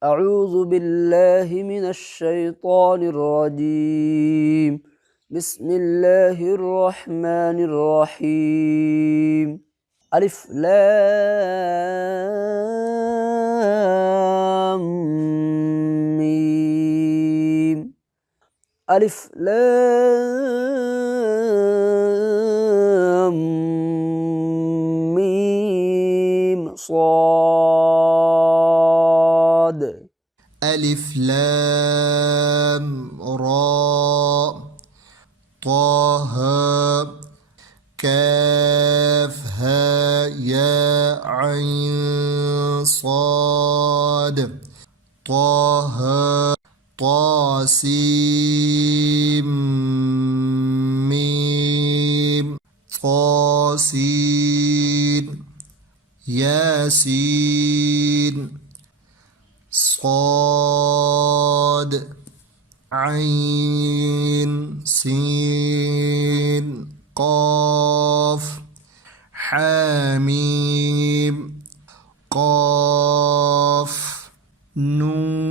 أعوذ بالله من الشيطان الرجيم. بسم الله الرحمن الرحيم. ألف لام ميم. ألف لام ميم صاد. ألف لام را طه كاف ها يا عين صاد طه طاسيم ميم طاسين ياسين صاد عين سين قاف حاميم قاف نون